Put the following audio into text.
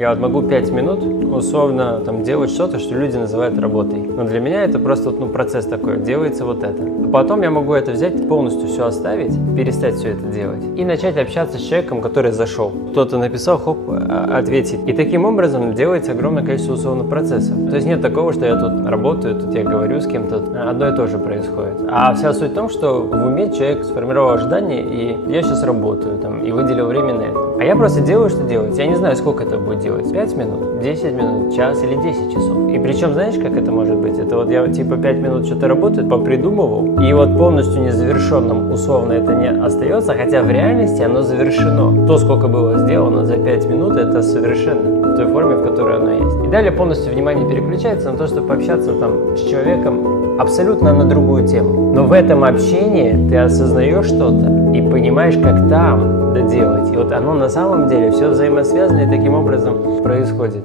Я вот могу 5 минут условно там делать что-то, что люди называют работой. Но для меня это просто процесс такой, делается вот это. А потом я могу это взять, полностью все оставить, перестать все это делать и начать общаться с человеком, который зашел. Кто-то написал, хоп, ответить. И таким образом делается огромное количество условно процессов. То есть нет такого, что я тут работаю, тут я говорю с кем-то, одно и то же происходит. А вся суть в том, что в уме человек сформировал ожидание, и я сейчас работаю там, и выделил время на это. А я просто делаю, что делать. Я не знаю, сколько это будет делать. 5 минут, 10 минут, час или 10 часов. И причем, знаешь, как это может быть? Это вот я типа 5 минут что-то работаю, попридумывал, и вот полностью незавершенным условно это не остается, хотя в реальности оно завершено. То, сколько было сделано за 5 минут, это совершенно в той форме, в которой оно есть. И далее полностью внимание переключается на то, чтобы пообщаться там с человеком абсолютно на другую тему. Но в этом общении ты осознаешь что-то и понимаешь, как там доделать. И вот оно на самом деле все взаимосвязано и таким образом происходит.